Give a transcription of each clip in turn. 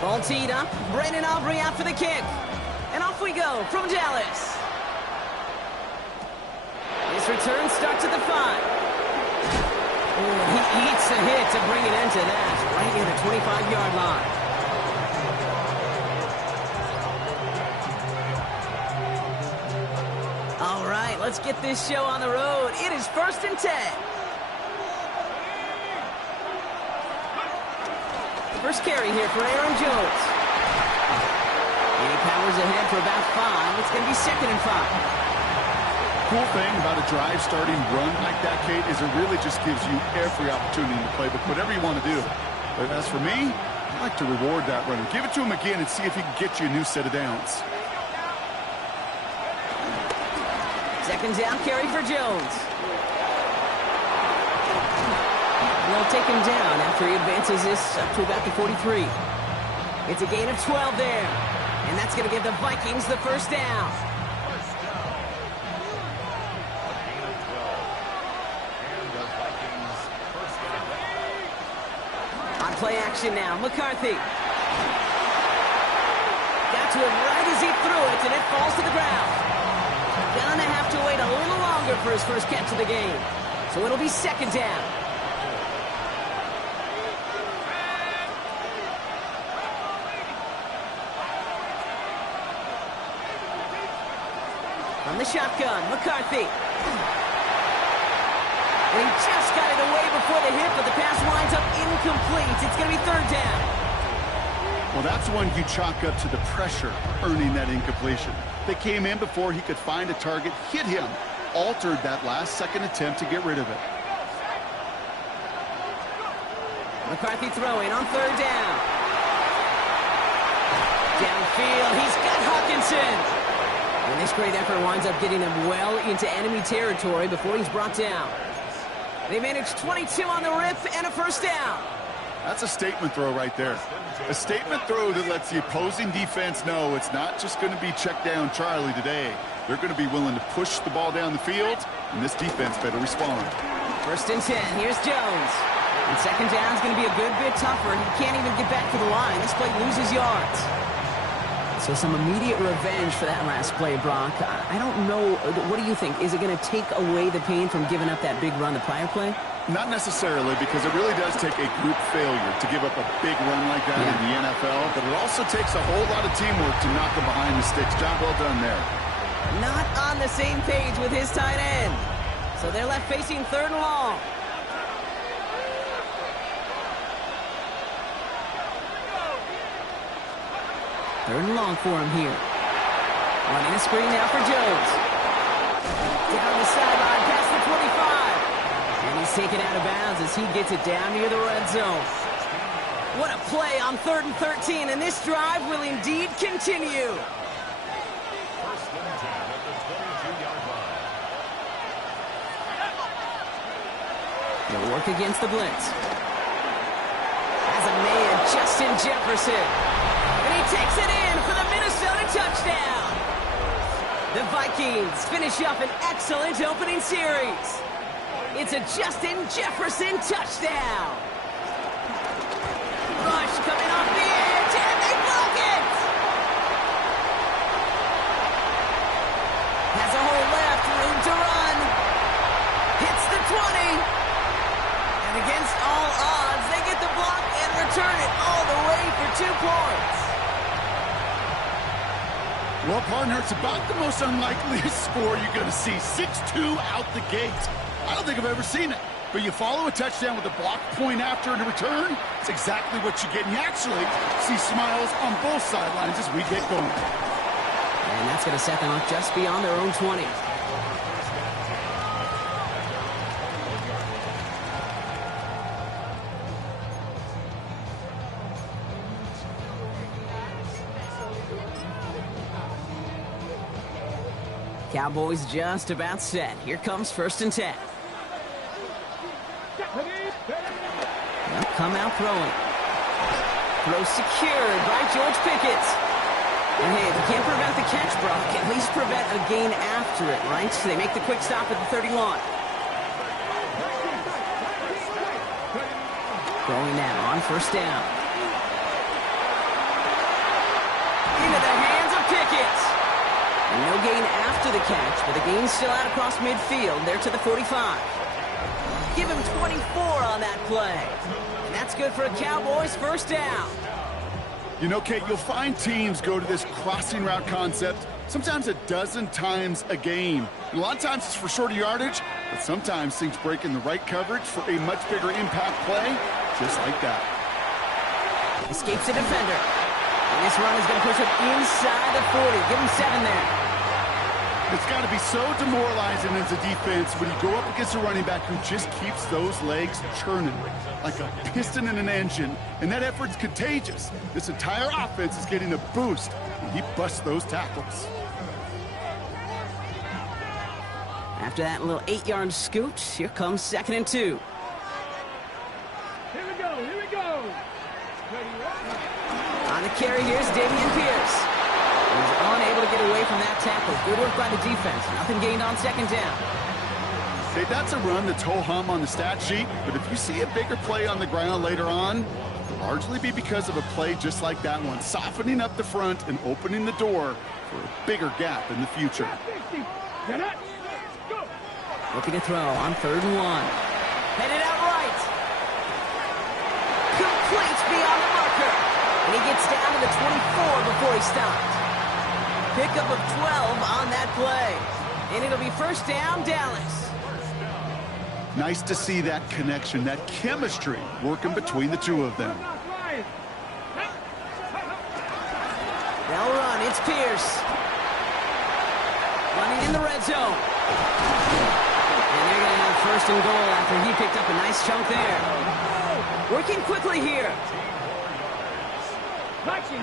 Ball teed up. Brandon Aubrey out for the kick. And off we go from Dallas. His return starts at the 5. Oh, he eats the hit to bring it into that. Right near the 25-yard line. All right, let's get this show on the road. It is 1st and 10. First carry here for Aaron Jones. And he powers ahead for about 5. It's going to be 2nd and 5. Cool thing about a drive starting run like that, Kate, is it really just gives you every opportunity in the playbook, whatever you want to do. But as for me, I like to reward that runner. Give it to him again and see if he can get you a new set of downs. 2nd down carry for Jones. They'll take him down after he advances this up to about the 43. It's a gain of 12 there. And that's going to give the Vikings the first down. On play action now, McCarthy. Got to him right as he threw it, and it falls to the ground. Gonna have to wait a little longer for his first catch of the game. So it'll be 2nd down. From the shotgun, McCarthy. And he just got it away before the hit, but the pass winds up incomplete. It's going to be 3rd down. Well, that's one you chalk up to the pressure earning that incompletion. They came in before he could find a target, hit him, altered that last-second attempt to get rid of it. McCarthy throwing on 3rd down. Downfield, he's got Hawkinson. And this great effort winds up getting him well into enemy territory before he's brought down. They managed 22 on the rip and a first down. That's a statement throw right there. A statement throw that lets the opposing defense know it's not just going to be check down Charlie today. They're going to be willing to push the ball down the field, and this defense better respond. 1st and 10. Here's Jones. And 2nd down is going to be a good bit tougher. He can't even get back to the line. This play loses yards. So some immediate revenge for that last play, Brock. I don't know. What do you think? Is it going to take away the pain from giving up that big run the prior play? Not necessarily, because it really does take a group failure to give up a big run like that in the NFL. But it also takes a whole lot of teamwork to knock them behind the sticks. Job well done there. Not on the same page with his tight end. So they're left facing 3rd and long. Third and long for him here. Running a screen now for Jones. Down the sideline past the 25. And he's taken out of bounds as he gets it down near the red zone. What a play on 3rd and 13, and this drive will indeed continue. He'll work against the blitz. Has a man, Justin Jefferson. And he takes it in for the Minnesota touchdown. The Vikings finish up an excellent opening series. It's a Justin Jefferson touchdown. Rush coming off the edge, and they block it. Has a hole left, room to run. Hits the 20. And against all odds, they get the block and return it all the way for 2 points. Well, partner, it's about the most unlikeliest score you're going to see. 6-2 out the gate. I don't think I've ever seen it. But you follow a touchdown with a block point after and a return, it's exactly what you get. And you actually see smiles on both sidelines as we get going. And that's going to set them up just beyond their own 20. Cowboys just about set. Here comes 1st and 10. They'll come out throwing. Throw secured by George Pickett. And hey, if you can't prevent the catch, Brock, at least prevent a gain after it, right? So they make the quick stop at the 31. Throwing now on 1st down. gain after the catch, but the gain's still out across midfield. They're to the 45. Give him 24 on that play. And that's good for a Cowboys first down. You know, Kate, you'll find teams go to this crossing route concept sometimes a dozen times a game. A lot of times it's for shorter yardage, but sometimes things break in the right coverage for a much bigger impact play, just like that. Escapes a defender. And this run is going to push him inside the 40. Give him 7 there. It's got to be so demoralizing as a defense when you go up against a running back who just keeps those legs churning like a piston in an engine, and that effort's contagious. This entire offense is getting a boost when he busts those tackles. After that little 8-yard scoot, here comes 2nd and 2. Here we go, here we go. On the carry, here's Dameon Pierce. He's unable to get away from that tackle. Good work by the defense. Nothing gained on 2nd down. Hey, that's a run that's ho-hum on the stat sheet, but if you see a bigger play on the ground later on, it'll largely be because of a play just like that one, softening up the front and opening the door for a bigger gap in the future. Looking to throw on 3rd and 1. Headed out right. Complete beyond the marker. And he gets down to the 24 before he stopped. Pickup of 12 on that play. And it'll be first down, Dallas. Nice to see that connection, that chemistry working between the two of them. They'll run. It's Pierce. Running in the red zone. And they're going to have 1st and goal after he picked up a nice chunk there. Working quickly here. 19.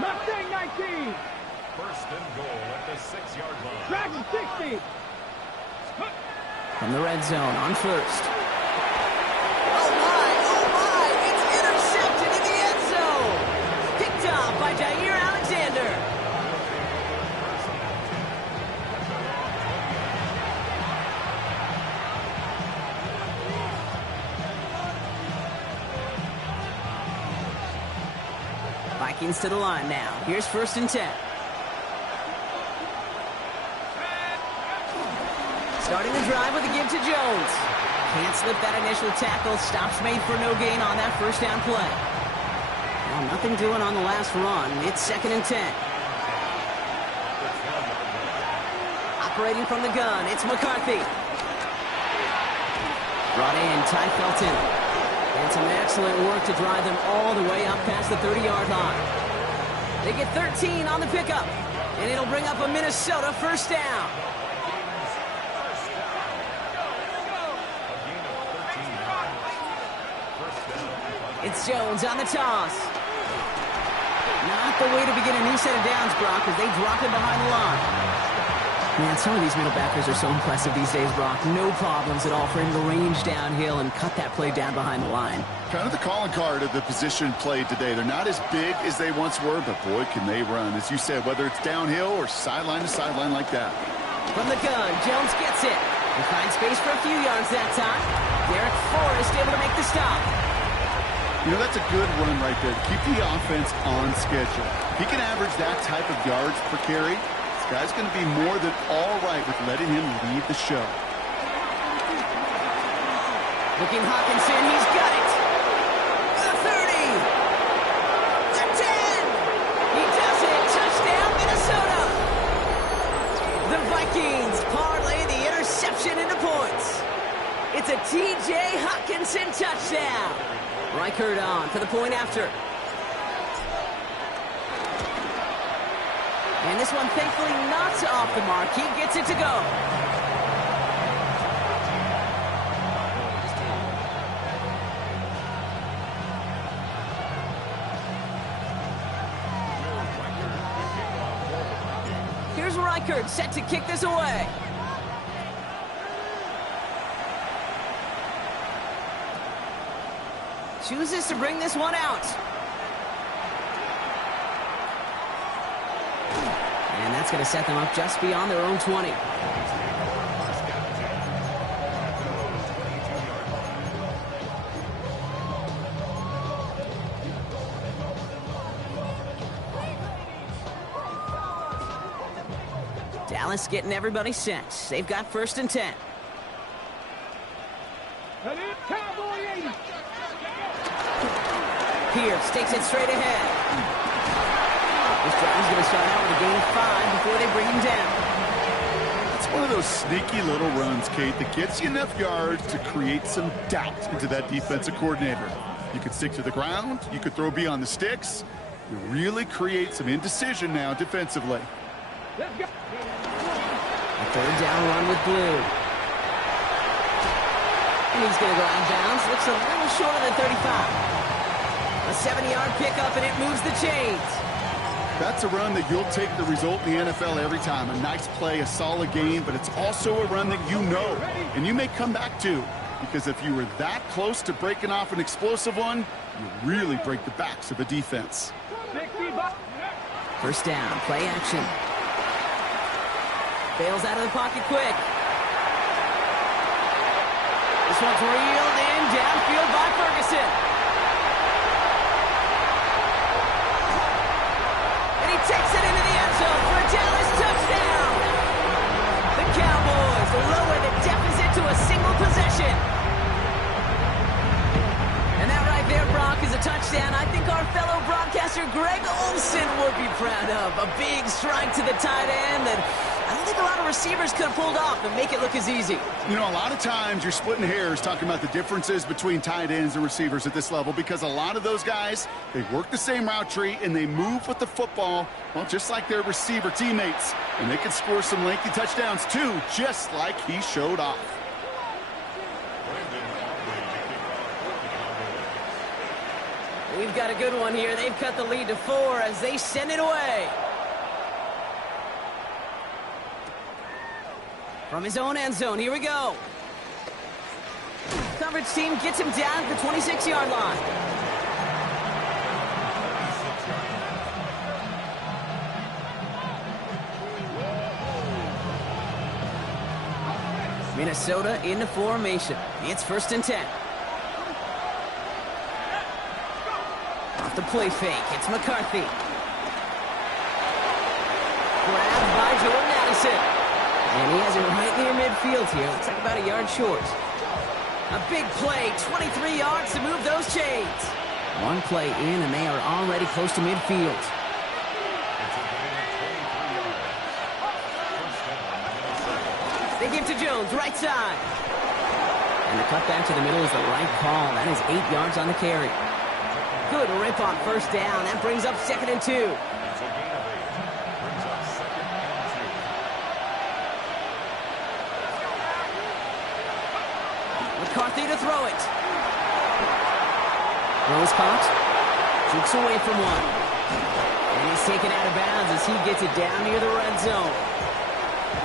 Mustang 19. 1st and goal at the 6-yard line. Dragon 60. From the red zone on 1st. Oh my, it's intercepted in the end zone. Picked off by Jair Alexander. Vikings to the line now. Here's 1st and 10. Starting the drive with a give to Jones. Can't slip that initial tackle. Stops made for no gain on that 1st down play. Well, nothing doing on the last run. It's 2nd and 10. Operating from the gun, it's McCarthy. Brought in, Ty Felton. And some excellent work to drive them all the way up past the 30-yard line. They get 13 on the pickup. And it'll bring up a Minnesota 1st down. It's Jones on the toss. Not the way to begin a new set of downs, Brock, as they drop it behind the line. Man, some of these middle backers are so impressive these days, Brock. No problems at all for him to range downhill and cut that play down behind the line. Kind of the calling card of the position played today. They're not as big as they once were, but boy, can they run. As you said, whether it's downhill or sideline to sideline like that. From the gun, Jones gets it. He finds space for a few yards that time. Derek Forrest able to make the stop. You know, that's a good run right there. Keep the offense on schedule. He can average that type of yards per carry. This guy's going to be more than all right with letting him lead the show. Looking Hawkinson, he's got it. The 30. The 10. He does it. Touchdown, Minnesota. The Vikings parlay the interception into points. It's a T.J. Hawkinson touchdown. Reichert on for the point after. And this one thankfully not off the mark. He gets it to go. Here's Reichert set to kick this away. Chooses to bring this one out. And that's going to set them up just beyond their own 20. Dallas getting everybody set. They've got 1st and 10. And it's Cowboy 80. Pierce takes it straight ahead. This drive is going to start out with a gain of 5 before they bring him down. It's one of those sneaky little runs, Kate, that gets you enough yards to create some doubt into that defensive coordinator. You could stick to the ground. You could throw beyond the sticks. You really create some indecision now defensively. Let's go. A 3rd down run with Blue. And he's going to go out of bounds. Looks a little shorter than 35. A 70-yard pickup, and it moves the chains. That's a run that you'll take the result in the NFL every time. A nice play, a solid game, but it's also a run that you know and you may come back to. Because if you were that close to breaking off an explosive one, you really break the backs of a defense. 1st down, play action. Bails out of the pocket quick. This one's reeled in downfield by Ferguson. And he takes it into the end zone for a Dallas touchdown. The Cowboys lower the deficit to a single possession. And that right there, Brock, is a touchdown I think our fellow broadcaster Greg Olsen would be proud of. A big strike to the tight end that I don't think a lot of receivers could have pulled off and make it look as easy. You know, a lot of times you're splitting hairs talking about the differences between tight ends and receivers at this level because a lot of those guys, they work the same route tree and they move with the football, well, just like their receiver teammates. And they can score some lengthy touchdowns too, just like he showed off. We've got a good one here. They've cut the lead to 4 as they send it away. From his own end zone, here we go. Coverage team gets him down at the 26-yard line. Minnesota in the formation. It's 1st and 10. Off the play fake, it's McCarthy. Grabbed by Jordan Addison. And he has it right near midfield here. Looks like about a yard short. A big play, 23 yards to move those chains. One play in, and they are already close to midfield. They give to Jones, right side. And the cut back to the middle is the right call. That is 8 yards on the carry. Good rip on 1st down. That brings up 2nd and 2. McCarthy to throw it. Throws caught. Jukes away from one. And he's taken out of bounds as he gets it down near the red zone.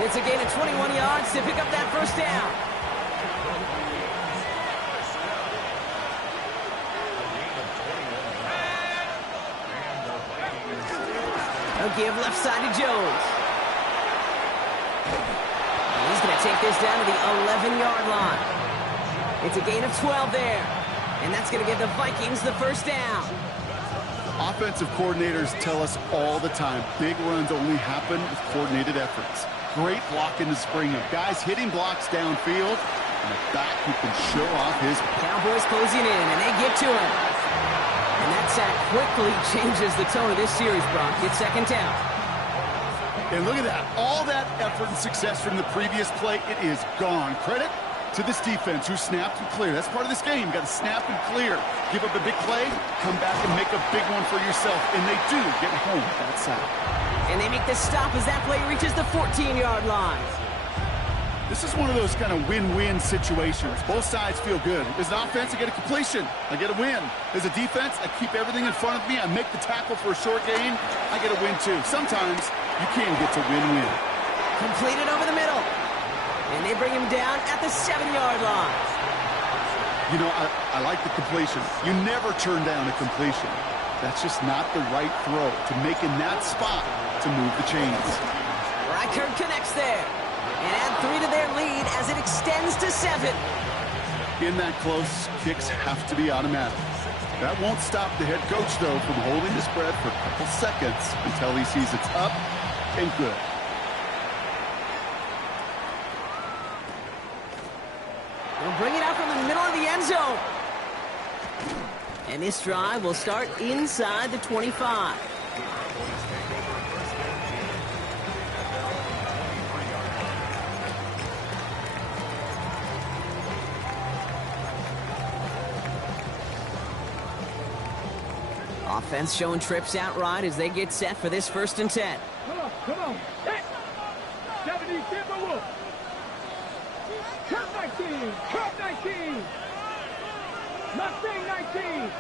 It's a gain of 21 yards to pick up that 1st down. They'll give left side to Jones. And he's going to take this down to the 11-yard line. It's a gain of 12 there. And that's going to give the Vikings the 1st down. Offensive coordinators tell us all the time, big runs only happen with coordinated efforts. Great blocking to spring up. Guys hitting blocks downfield, and a back who can show off his... Cowboys closing in, and they get to him. And that sack quickly changes the tone of this series, Brock. It's 2nd down. And look at that. All that effort and success from the previous play, it is gone. Credit to this defense who snapped and cleared. That's part of this game. You got to snap and clear. Give up a big play, come back and make a big one for yourself. And they do get home with that sack. And they make the stop as that play reaches the 14-yard line. This is one of those kind of win-win situations. Both sides feel good. As an offense, I get a completion. I get a win. As a defense, I keep everything in front of me. I make the tackle for a short gain. I get a win, too. Sometimes you can get to win-win. Completed over the middle. And they bring him down at the 7-yard line. You know, I like the completion. You never turn down a completion. That's just not the right throw to make in that spot to move the chains. Reichert connects there. And add 3 to their lead as it extends to 7. In that close, kicks have to be automatic. That won't stop the head coach, though, from holding the spread for a couple seconds until he sees it's up and good. bring it out from the middle of the end zone. And this drive will start inside the 25. Offense showing trips out right as they get set for this 1st and 10. Come on. Hey. 70, Timberwolf. Turn 19. Turn 19. Mustang 19.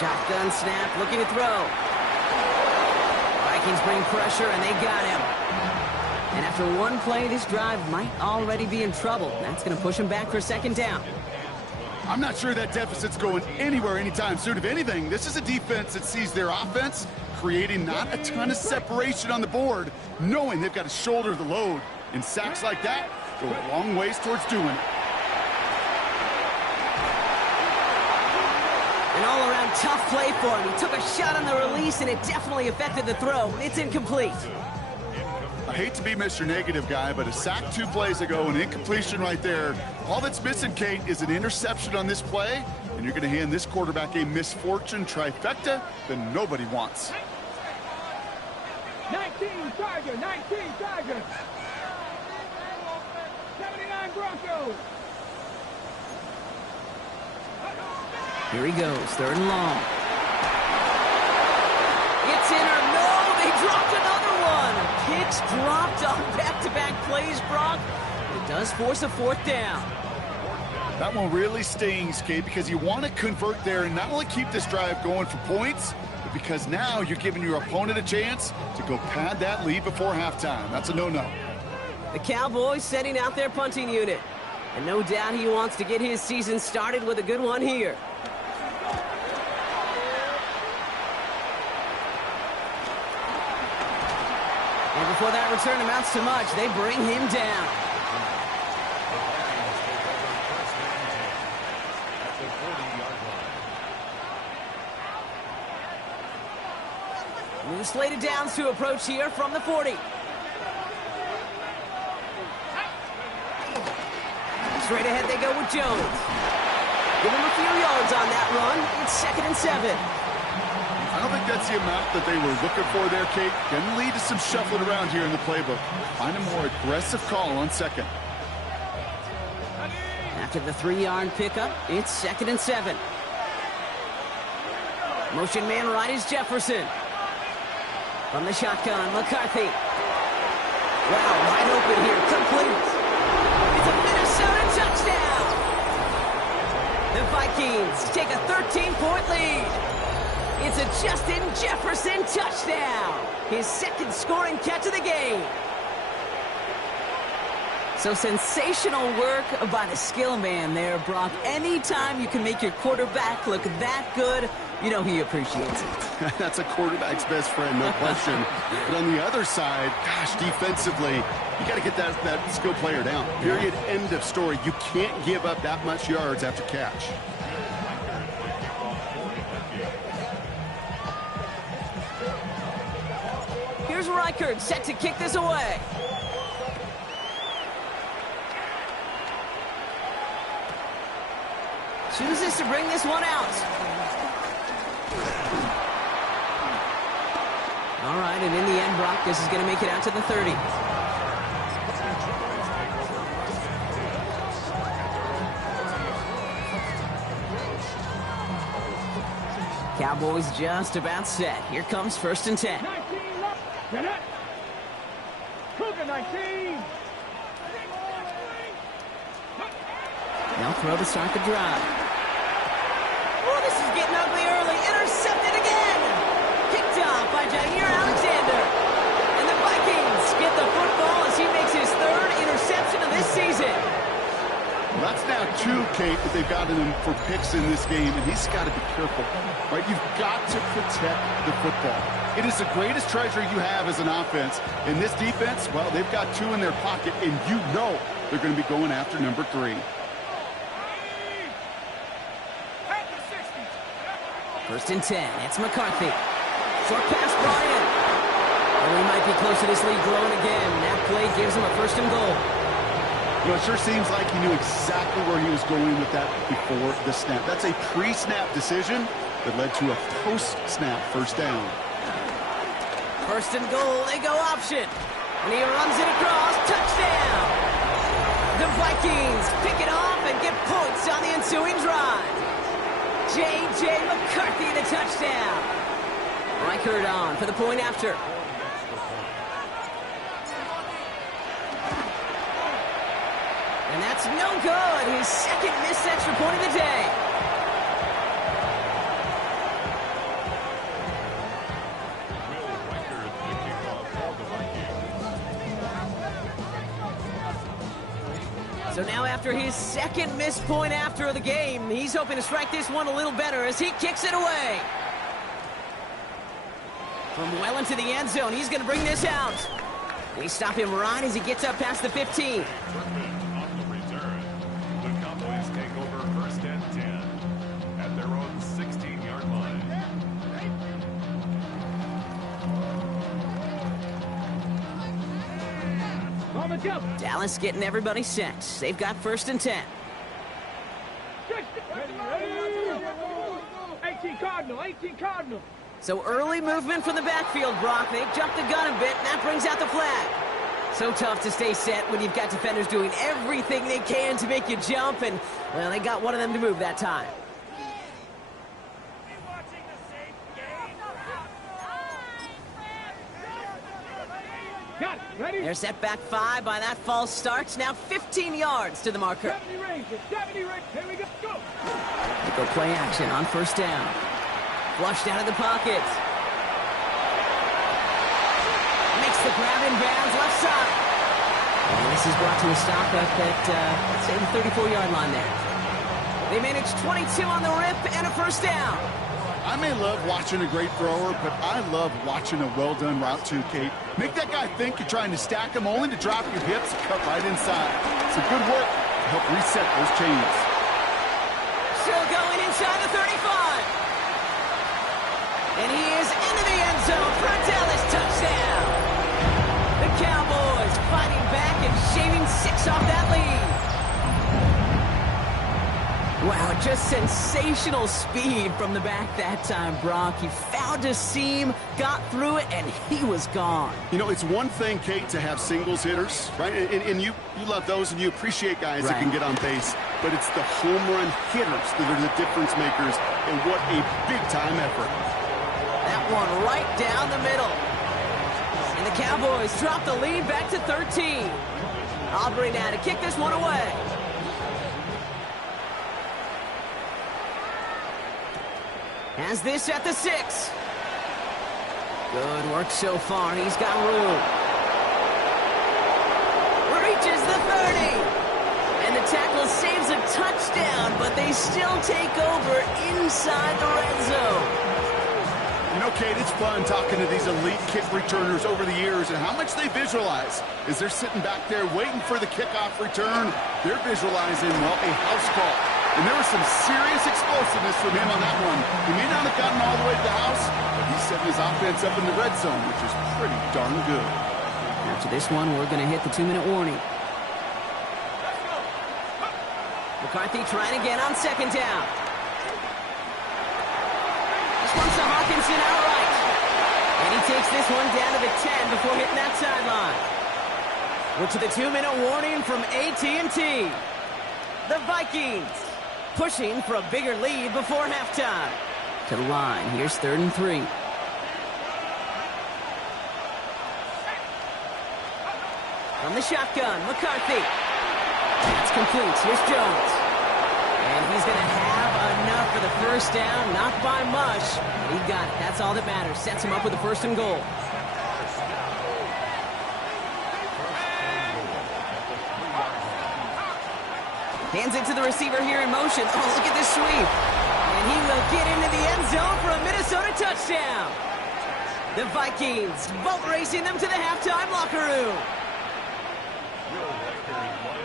Shotgun snap, looking to throw. Vikings bring pressure, and they got him. And after one play, this drive might already be in trouble. That's going to push him back for 2nd down. I'm not sure that deficit's going anywhere anytime soon. If anything, this is a defense that sees their offense creating not a ton of separation on the board, knowing they've got to shoulder the load. And sacks like that go a long ways towards doing it. An all-around tough play for him. He took a shot on the release, and it definitely affected the throw. It's incomplete. I hate to be Mr. Negative guy, but a sack 2 plays ago, an incompletion right there. All that's missing, Kate, is an interception on this play, and you're going to hand this quarterback a misfortune trifecta that nobody wants. 19 Tiger. 19 Tiger. 79 Broncos. Here he goes, 3rd and long. It's in or no, they dropped another one. Kicks dropped on back-to-back plays, Brock. It does force a 4th down. That one really stings, Kate, because you want to convert there and not only keep this drive going for points, but because now you're giving your opponent a chance to go pad that lead before halftime. That's a no-no. The Cowboys setting out their punting unit. And no doubt he wants to get his season started with a good one here. And before that return amounts to much, they bring him down. New slated downs to approach here from the 40. Straight ahead they go with Jones. Give him a few yards on that run. It's 2nd and 7. I don't think that's the amount that they were looking for there, Kate. Going to lead to some shuffling around here in the playbook. Find a more aggressive call on 2nd. After the 3-yard pickup, it's 2nd and 7. Motion man right is Jefferson. From the shotgun, McCarthy. Wow, wide open here, complete. It's a Minnesota touchdown. The Vikings take a 13-point lead. It's a Justin Jefferson touchdown. His 2nd scoring catch of the game. So sensational work by the skill man there, Brock. Anytime you can make your quarterback look that good, you know he appreciates it. That's a quarterback's best friend, no question. But on the other side, gosh, defensively, you got to get that skill player down. Period, end of story. You can't give up that much yards after catch. Here's Reichert set to kick this away. Chooses to bring this one out. All right, and in the end, Brock, this is going to make it out to the 30. Cowboys just about set. Here comes 1st and 10. 19 left. Cougar 19. They'll throw to start the drive. Oh, this is getting ugly early. Intercepted again. Picked off by Jair Alexander. And the Vikings get the football as he makes his 3rd interception of this season. Well, that's now 2, Kate, that they've gotten him for picks in this game, and he's got to be careful. Right? You've got to protect the football. It is the greatest treasure you have as an offense. In this defense, well, they've got 2 in their pocket, and you know they're going to be going after number 3. 1st and 10. It's McCarthy. Short pass brought in. Well, he might be close to this lead growing again. That play gives him a 1st and goal. You know, it sure seems like he knew exactly where he was going with that before the snap. That's a pre-snap decision that led to a post-snap 1st down. 1st and goal, they go option. And he runs it across, touchdown! The Vikings pick it off and get points on the ensuing drive. J.J. McCarthy, the touchdown. Reichert on for the point after. And that's no good. His 2nd missed extra point of the day. So now after his 2nd missed point after the game, he's hoping to strike this one a little better as he kicks it away. From well into the end zone, he's going to bring this out. They stop him right as he gets up past the 15. On the return, the Cowboys take over 1st and 10 at their own 16-yard line. Dallas getting everybody set. They've got 1st and 10. 18 Cardinal, 18 Cardinal. So early movement from the backfield, Brock. They jumped the gun a bit, and that brings out the flag. So tough to stay set when you've got defenders doing everything they can to make you jump, and, well, they got one of them to move that time. Got it. Ready? They're set back 5 by that false start. Now 15 yards to the marker. 70 Rangers, 70 Rangers. Here we go. Go. They go play action on 1st down. Flushed out of the pocket. Makes the grab in bounds left side. And this is brought to a stop at let's say the 34-yard line there. They managed 22 on the rip and a 1st down. I may love watching a great thrower, but I love watching a well-done route too, Kate. Make that guy think you're trying to stack him only to drop your hips and cut right inside. It's a good work to help reset those chains. Still going inside the 35. And he is into the end zone for a Dallas touchdown. The Cowboys fighting back and shaving 6 off that lead. Wow, just sensational speed from the back that time, Brock. He found a seam, got through it, and he was gone. You know, it's one thing, Kate, to have singles hitters, right? And you love those, and you appreciate guys that can get on base. But it's the home run hitters that are the difference makers, and what a big-time effort. That one right down the middle. And the Cowboys drop the lead back to 13. Aubrey now to kick this one away. Has this at the 6. Good work so far. He's got room. Reaches the 30. And the tackle saves a touchdown, but they still take over inside the red zone. You know, Kate, it's fun talking to these elite kick returners over the years and how much they visualize. As they're sitting back there waiting for the kickoff return, they're visualizing, well, a house call. And there was some serious explosiveness from him on that one. He may not have gotten all the way to the house, but he's setting his offense up in the red zone, which is pretty darn good. After this one, we're going to hit the 2-minute warning. McCarthy trying again on 2nd down. This one's to Hawkinson outright. And he takes this one down to the 10 before hitting that sideline. We're to the 2-minute warning from AT&T. The Vikings pushing for a bigger lead before halftime. To the line. Here's 3rd and 3. From the shotgun, McCarthy. That's complete. Here's Jones. And he's going to have enough for the 1st down. Not by much. He got it. That's all that matters. Sets him up with the 1st and goal. Hands it to the receiver here in motion. Oh, look at this sweep. And he will get into the end zone for a Minnesota touchdown. The Vikings boat racing them to the halftime locker room.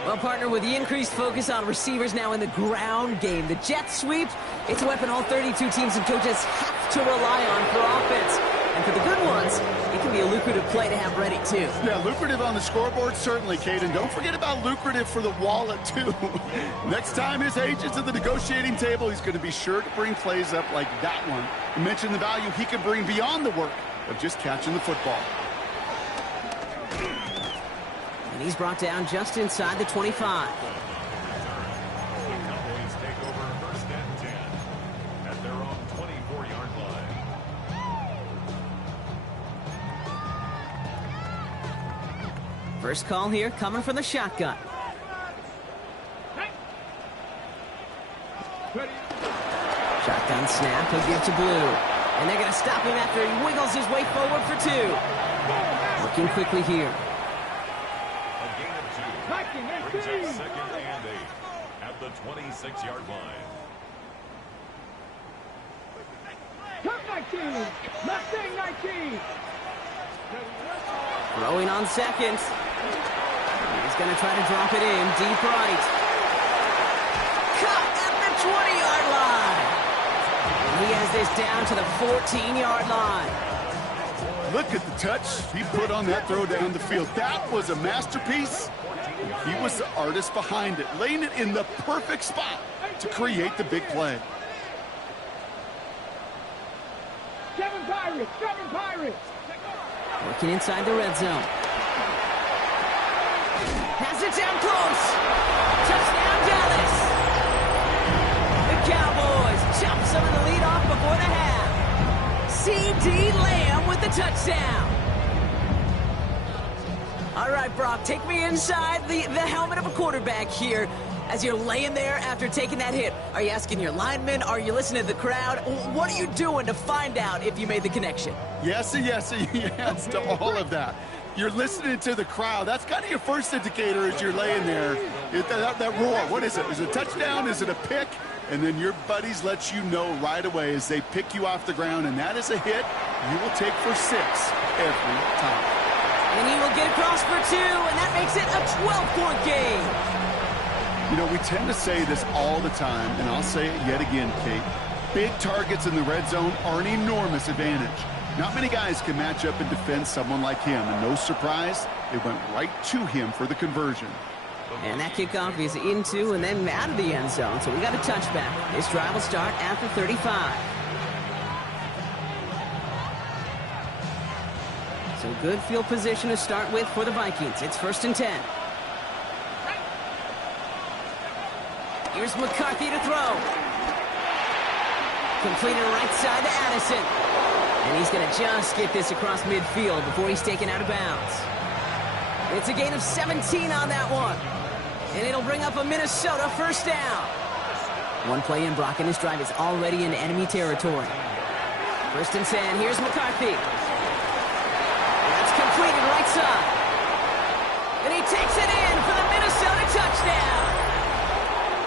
Well, partner, with the increased focus on receivers now in the ground game, the jet sweep, it's a weapon all 32 teams and coaches have to rely on for offense. And for the good ones, it can be a lucrative play to have ready, too. Yeah, lucrative on the scoreboard, certainly, Kate. And don't forget about lucrative for the wallet, too. Next time his agent's at the negotiating table, he's going to be sure to bring plays up like that one. You mentioned the value he can bring beyond the work of just catching the football. And he's brought down just inside the 25. First call here coming from the shotgun. Shotgun snap, he'll give to Blue. And they're going to stop him after he wiggles his way forward for 2. Working quickly here. A gain of 2. Brings up 2nd and 8 at the 26-yard line. Come 19! Mustang 19! Throwing on second. He's going to try to drop it in deep right. Cut at the 20-yard line. And he has this down to the 14-yard line. Look at the touch he put on that throw down the field. That was a masterpiece. He was the artist behind it, laying it in the perfect spot to create the big play. 7 Pirates! 7 Pirates! Working inside the red zone. Has it down close. Touchdown, Dallas. The Cowboys jump some of the lead off before the half. C.D. Lamb with the touchdown. All right, Brock, take me inside the helmet of a quarterback here as you're laying there after taking that hit. Are you asking your linemen? Are you listening to the crowd? What are you doing to find out if you made the connection? Yes and yes and yes to all of that. You're listening to the crowd. That's kind of your first indicator as you're laying there. That roar, what is it? Is it a touchdown? Is it a pick? And then your buddies let you know right away as they pick you off the ground, and that is a hit you will take for 6 every time. And he will get across for 2, and that makes it a 12-point game. You know, we tend to say this all the time, and I'll say it yet again, Kate. Big targets in the red zone are an enormous advantage. Not many guys can match up and defend someone like him, and no surprise, they went right to him for the conversion. And that kickoff is into and then out of the end zone, so we got a touchback. This drive will start after 35. So good field position to start with for the Vikings. It's 1st and 10. Here's McCarthy to throw. Completed right side to Addison. And he's going to just get this across midfield before he's taken out of bounds. It's a gain of 17 on that one. And it'll bring up a Minnesota first down. One play in, Brock, and this drive is already in enemy territory. 1st and 10. Here's McCarthy. That's completed right side. And he takes it in for the Minnesota touchdown.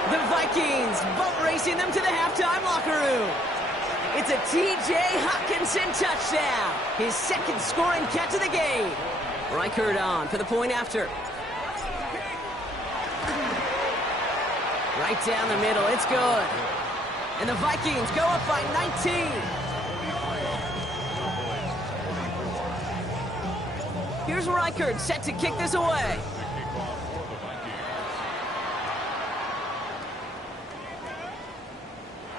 The Vikings boat racing them to the halftime locker room. It's a T.J. Hockenson touchdown. His 2nd scoring catch of the game. Reichert on for the point after. Right down the middle. It's good. And the Vikings go up by 19. Here's Reichert set to kick this away.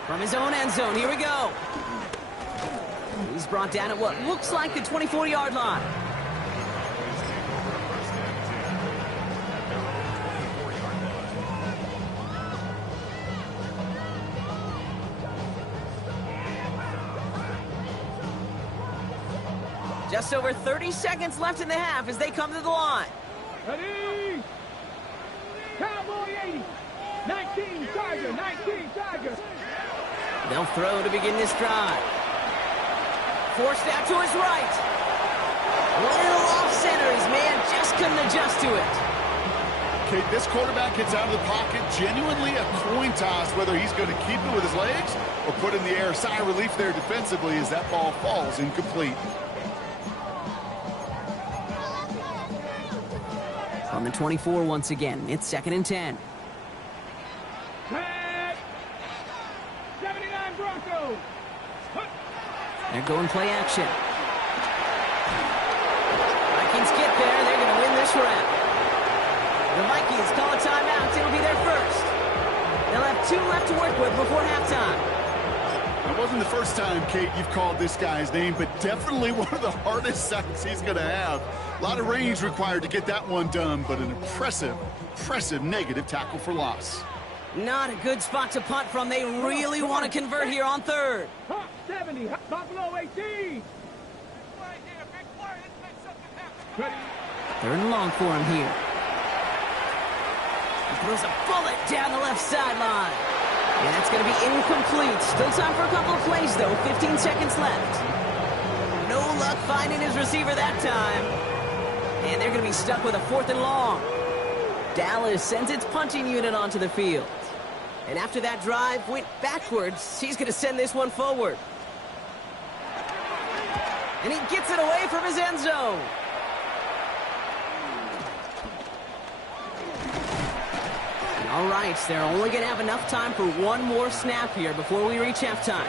From his own end zone, here we go. He's brought down at what looks like the 24-yard line. Just over 30 seconds left in the half as they come to the line. Ready? Cowboy 80. 19 Tiger. 19 Tiger. They'll throw to begin this drive. Forced out to his right. Little off center. His man just couldn't adjust to it. Okay, this quarterback gets out of the pocket. Genuinely a coin toss whether he's going to keep it with his legs or put in the air. Sigh of relief there defensively as that ball falls incomplete. On the 24 once again. It's 2nd and 10. Tag. 79 Broncos. They're going play action. Vikings get there. They're going to win this round. The Vikings call a timeout. It'll be their first. They'll have 2 left to work with before halftime. It wasn't the first time, Kate, you've called this guy's name, but definitely one of the hardest sacks he's going to have. A lot of range required to get that one done, but an impressive negative tackle for loss. Not a good spot to punt from. They really want to convert here on third. Top 70, Buffalo 18. Ready. 3rd and long for him here. He throws a bullet down the left sideline. And that's going to be incomplete. Still time for a couple of plays, though. 15 seconds left. No luck finding his receiver that time. And they're going to be stuck with a 4th and long. Dallas sends its punting unit onto the field. And after that drive went backwards, he's going to send this one forward. And he gets it away from his end zone. All right, they're only going to have enough time for one more snap here before we reach halftime.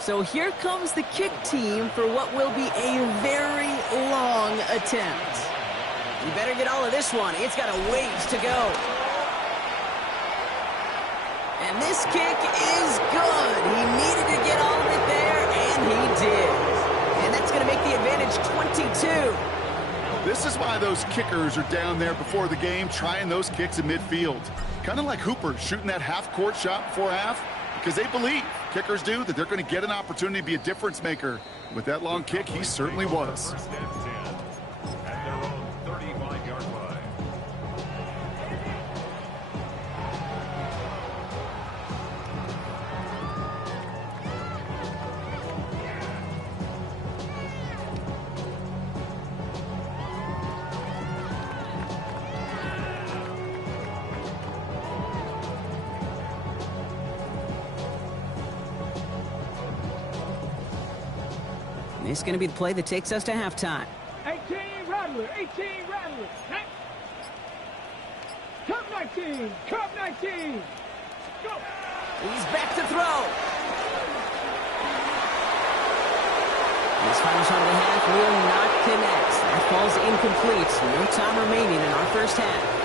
So here comes the kick team for what will be a very long attempt. You better get all of this one. It's got a ways to go. And this kick is good. He needed to get all of it there, and he did. And that's going to make the advantage 22. This is why those kickers are down there before the game trying those kicks in midfield. Kind of like Hooper shooting that half-court shot before half, because they believe, kickers do, that they're going to get an opportunity to be a difference maker. With that long kick, he certainly was. First and 10 at their own 35-yard line. This is going to be the play that takes us to halftime. 18 Rattler, 18 Rattler. Cup 19, Cup 19. Go. He's back to throw. This final shot of the half will not connect. That ball's incomplete. No time remaining in our first half.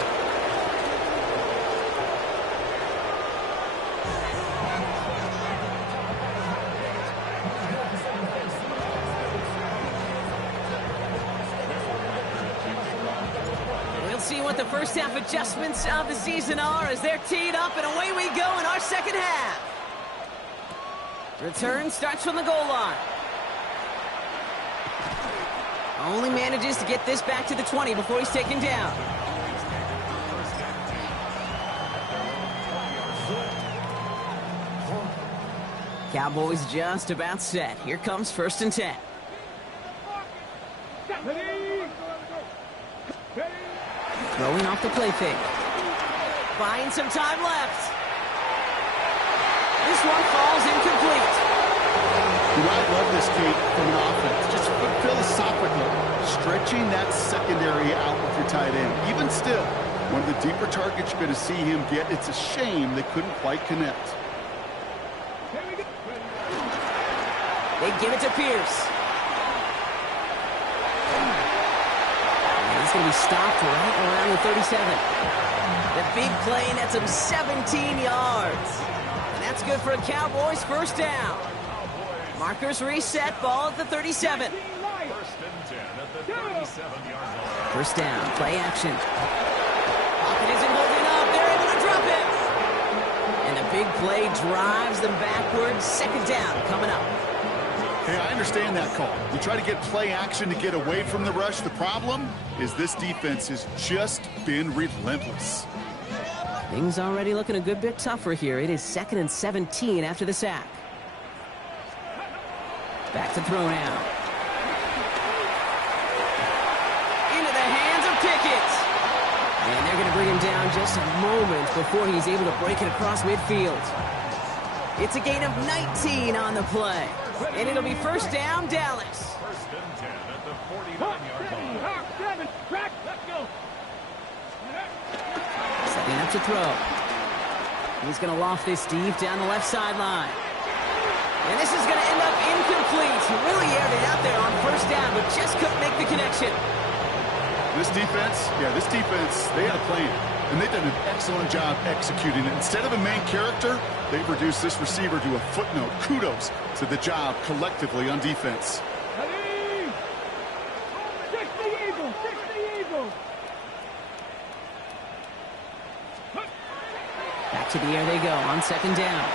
See what the first half adjustments of the season are as they're teed up, and away we go in our second half. Return starts from the goal line. Only manages to get this back to the 20 before he's taken down. Cowboys just about set. Here comes 1st and 10. Throwing off the play fake. Buying some time left. This one falls incomplete. I love this, Kate, from an offense. Just philosophically, stretching that secondary out with your tight end. Even still, one of the deeper targets you're going to see him get. It's a shame they couldn't quite connect. They give it to Pierce. He's going to be stopped right around the 37. The big play nets him 17 yards. And that's good for a Cowboys first down. Markers reset, ball at the 37. First and 10 at the 37-yard line. First down, play action. Pocket isn't holding up. They're able to drop it. And the big play drives them backwards. Second down coming up. Hey, I understand that call. You try to get play action to get away from the rush. The problem is this defense has just been relentless. Things already looking a good bit tougher here. It is 2nd and 17 after the sack. Back to throw now. Into the hands of Pickett. And they're going to bring him down just a moment before he's able to break it across midfield. It's a gain of 19 on the play. And it'll be first down, Dallas. First and 10 at the 49-yard line. Hawk 7. Track. Let's go. Setting up to throw. He's going to loft this deep down the left sideline. And this is going to end up incomplete. He really aired it out there on first down, but just couldn't make the connection. This defense, they had a plan. And they've done an excellent job executing it. Instead of a main character, they've reduced this receiver to a footnote. Kudos to the job collectively on defense. Ready? 60 Eagles. 60 Eagles. Back to the air they go on second down.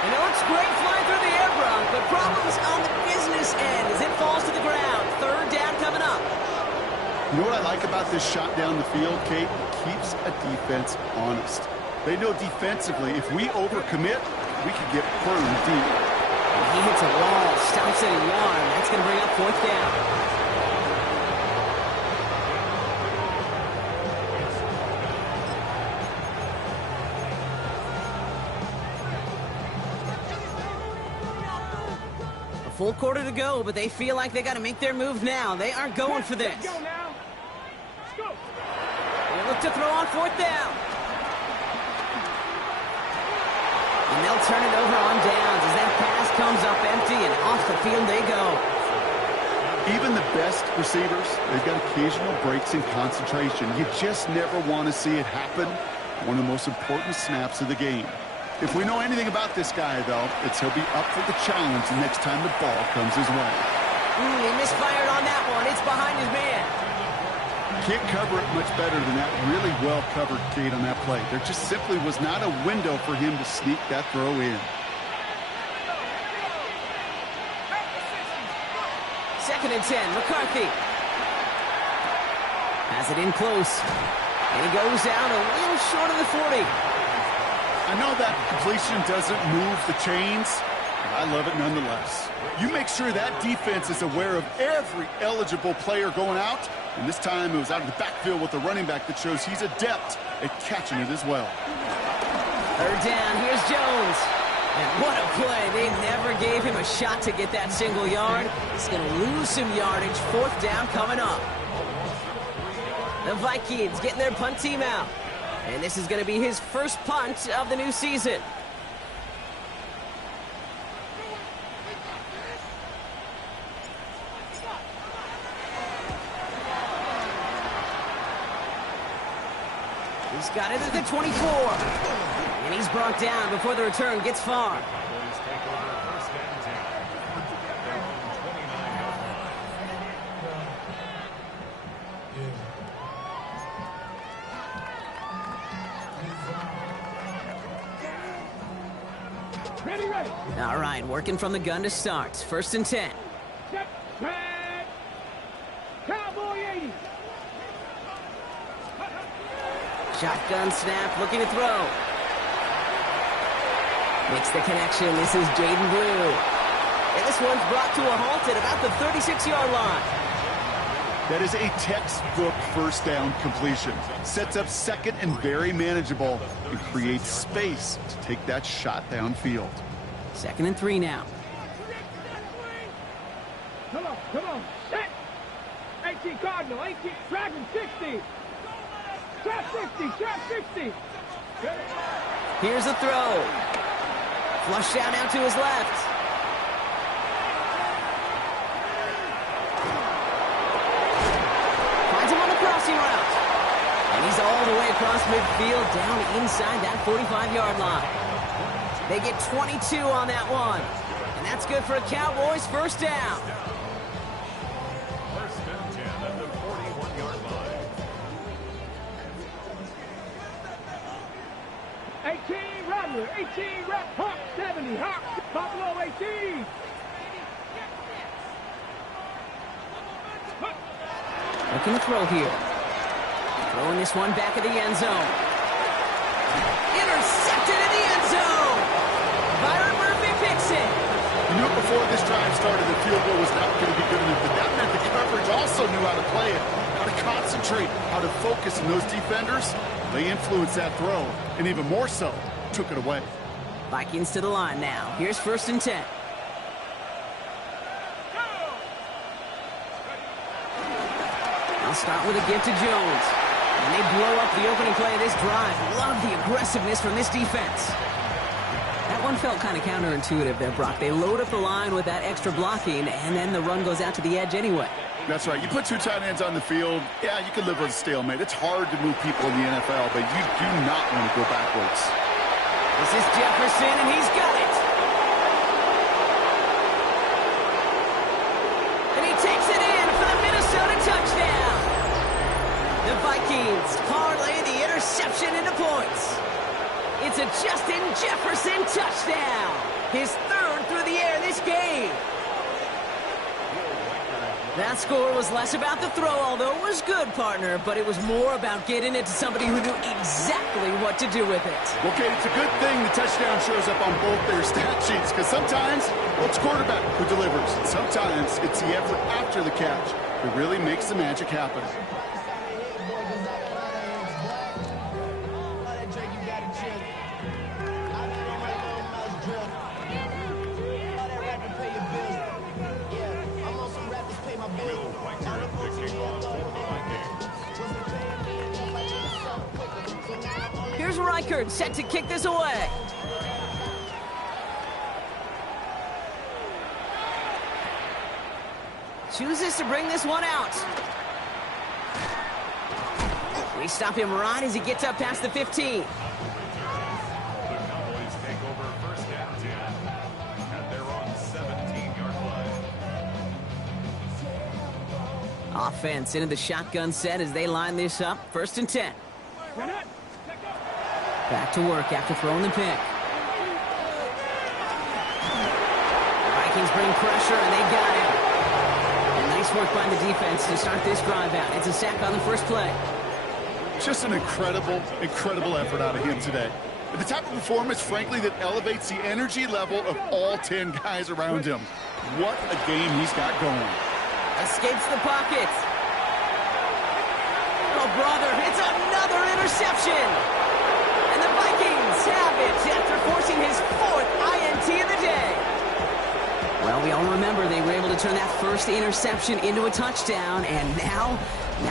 You know, it's great flying through the air, Bronk, but problems on the business end as it falls to the ground. Third down coming up. You know what I like about this shot down the field, Kate? It keeps a defense honest. They know defensively, if we overcommit, we can get burned deep. And he hits a wall, stops at a yard. That's going to bring up fourth down. Full quarter to go, but they feel like they got to make their move now. They are going for this. Let's go now. Let's go. They look to throw on fourth down. And they'll turn it over on downs as that pass comes up empty and off the field they go. Even the best receivers, they've got occasional breaks in concentration. You just never want to see it happen. One of the most important snaps of the game. If we know anything about this guy, though, it's he'll be up for the challenge the next time the ball comes his way. He misfired on that one. It's behind his man. Can't cover it much better than that. Really well covered, Kate, on that play. There just simply was not a window for him to sneak that throw in. Second and 10, McCarthy. Has it in close. And he goes down a little short of the 40. I know that completion doesn't move the chains, but I love it nonetheless. You make sure that defense is aware of every eligible player going out, and this time it was out of the backfield with a running back that shows he's adept at catching it as well. Third down, here's Jones. And what a play. They never gave him a shot to get that single yard. He's going to lose some yardage. Fourth down coming up. The Vikings getting their punt team out. And this is going to be his first punt of the new season. He's got it at the 24. And he's brought down before the return gets far. Ready. All right, working from the gun to start. First and 10. Set. Track. Cowboy 80. Shotgun snap, looking to throw. Makes the connection. This is Jaden Blue. And this one's brought to a halt at about the 36-yard line. That is a textbook first down completion. Sets up second and very manageable and creates space to take that shot downfield. Second and 3 now. Come on. Set. 18 Cardinal. 18 Dragon 60. Trap 60. Here's a throw. Flushed out to his left. Finds him on the crossing route. And he's all the way across midfield down inside that 45-yard line. They get 22 on that one. And that's good for a Cowboys first down. First and 10 at the 41-yard line. 18 Rattler. 18 Rat. Hawk 70. Hawk. Buffalo 18. Looking to throw here. Throwing this one back of the end zone. Intercepted in the end zone. Byron Murphy picks it. You knew before this drive started the field goal was not going to be good enough, but that meant the coverage also knew how to play it, how to concentrate, how to focus, and those defenders, they influenced that throw, and even more so, took it away. Vikings to the line now. Here's first and 10. They'll start with a give to Jones. And they blow up the opening play of this drive. Love the aggressiveness from this defense. That one felt kind of counterintuitive there, Brock. They load up the line with that extra blocking, and then the run goes out to the edge anyway. That's right. You put two tight ends on the field, yeah, you can live with a stalemate. It's hard to move people in the NFL, but you do not want to go backwards. This is Jefferson, and he's got it. And he takes it in for the Minnesota touchdown. The Vikings parlay the interception into points. It's a Justin Jefferson touchdown. His third through the air this game. That score was less about the throw, although it was good, partner, but it was more about getting it to somebody who knew exactly what to do with it. Well, Kate, it's a good thing the touchdown shows up on both their stat sheets, because sometimes, well, it's quarterback who delivers. Sometimes it's the effort after the catch that really makes the magic happen. Here's Reichard set to kick this away. Chooses to bring this one out. We stop him right as he gets up past the 15. The Cowboys take over first and 10 at their own 17-yard line. Offense into the shotgun set as they line this up. First and 10. Back to work after throwing the pick. The Vikings bring pressure, and they got him. And nice work by the defense to start this drive out. It's a sack on the first play. Just an incredible, incredible effort out of him today. The type of performance, frankly, that elevates the energy level of all 10 guys around him. What a game he's got going. Escapes the pocket. Oh, brother, it's another interception. And the Vikings have it after forcing his fourth INT of the day. Well, we all remember they were able to turn that first interception into a touchdown, and now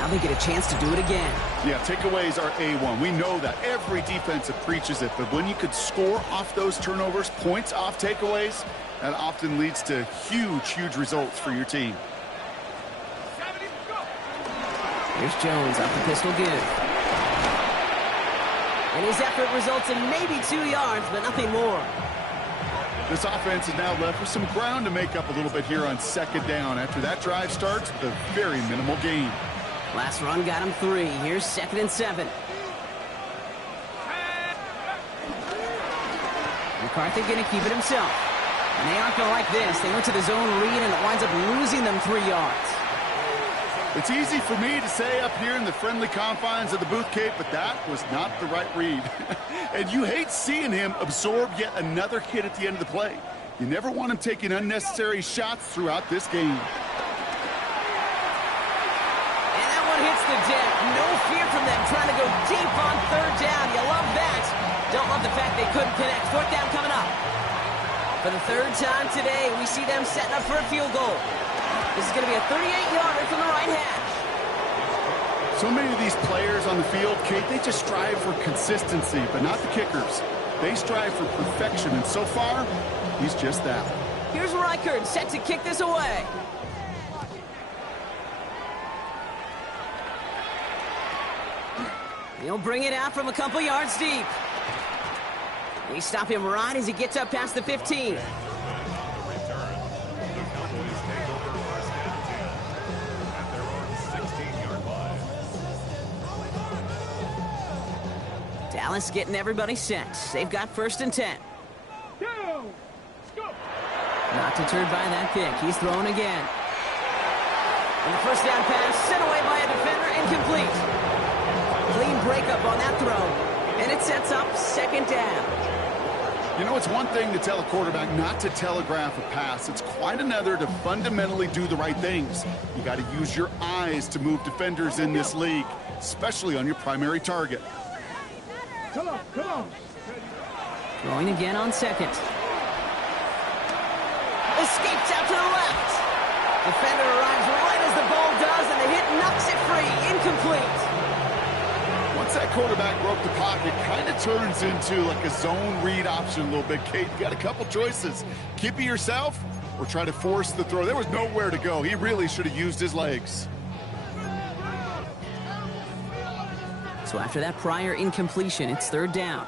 they get a chance to do it again. Yeah, takeaways are A1. We know that. Every defensive preaches it, but when you could score off those turnovers, points off takeaways, that often leads to huge, huge results for your team. Here's Jones off the pistol give. And his effort results in maybe 2 yards, but nothing more. This offense is now left with some ground to make up a little bit here on second down. After that drive starts, with a very minimal gain. Last run got him 3. Here's 2nd and 7. McCarthy going to keep it himself. And they aren't going to like this. They went to the zone read, and it winds up losing them 3 yards. It's easy for me to say up here in the friendly confines of the booth, Kate, but that was not the right read. And you hate seeing him absorb yet another hit at the end of the play. You never want him taking unnecessary shots throughout this game. And that one hits the deck. No fear from them trying to go deep on third down. You love that. Don't love the fact they couldn't connect. Fourth down coming up. For the third time today, we see them setting up for a field goal. This is going to be a 38-yarder from the right hash. So many of these players on the field, Kate, they just strive for consistency, but not the kickers. They strive for perfection, and so far, he's just that. Here's Reichard set to kick this away. He'll bring it out from a couple yards deep. We stop him right as he gets up past the 15. Dallas getting everybody set. They've got 1st and 10. Not deterred by that pick. He's throwing again. And the first down pass sent away by a defender, incomplete. Clean breakup on that throw. And it sets up 2nd down. You know, it's one thing to tell a quarterback not to telegraph a pass. It's quite another to fundamentally do the right things. You got to use your eyes to move defenders in this league, especially on your primary target. Come on. Throwing again on 2nd. Escapes out to the left. Defender arrives right as the ball does, and the hit knocks it free. Incomplete. Once that quarterback broke the pocket, kind of turns into like a zone read option a little bit. Kate, you got a couple choices. Keep it yourself or try to force the throw. There was nowhere to go. He really should have used his legs. So after that prior incompletion, it's third down.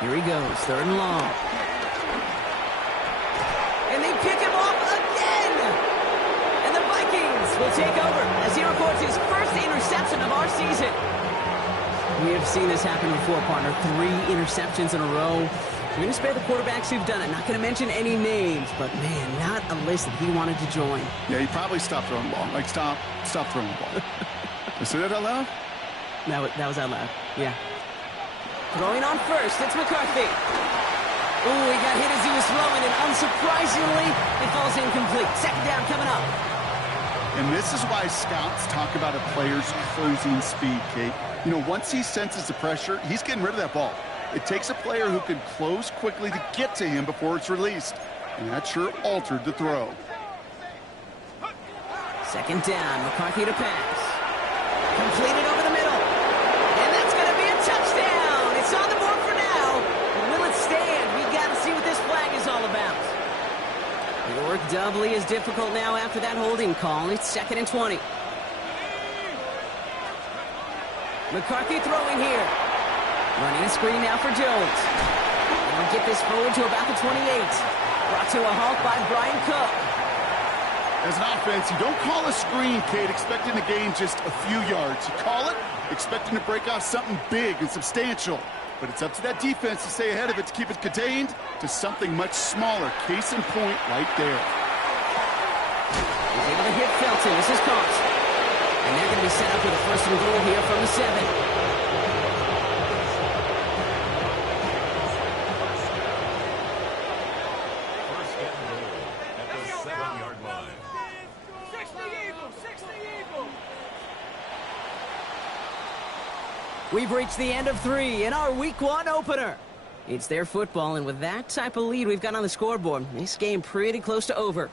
Here he goes, third and long. And they pick him off again! And the Vikings will take over as he records his first interception of our season. We have seen this happen before, partner. 3 interceptions in a row. We're going to spare the quarterbacks who've done it. Not going to mention any names, but man, not a list that he wanted to join. Yeah, he probably stopped throwing the ball. Like, stop throwing the ball. You say that out loud? That was out loud, yeah. Throwing on first, it's McCarthy. Ooh, he got hit as he was throwing, and unsurprisingly, it falls incomplete. Second down coming up. And this is why scouts talk about a player's closing speed, Kate. You know, once he senses the pressure, he's getting rid of that ball. It takes a player who can close quickly to get to him before it's released. And that sure altered the throw. Second down, McCarthy to pass. Completed over the middle. And that's going to be a touchdown. It's on the board for now. But will it stand? We've got to see what this flag is all about. The work doubly as difficult now after that holding call. It's 2nd and 20. McCarthy throwing here. Running a screen now for Jones. And we'll get this forward to about the 28. Brought to a halt by Brian Cook. As an offense, you don't call a screen, Kate, expecting to gain just a few yards. You call it expecting to break off something big and substantial. But it's up to that defense to stay ahead of it, to keep it contained to something much smaller. Case in point right there. He's able to hit Felton. This is caught. And they're going to be set up with a 1st and goal here from the 7. We've reached the end of 3 in our Week 1 opener. It's their football, and with that type of lead we've got on the scoreboard, this game pretty close to over.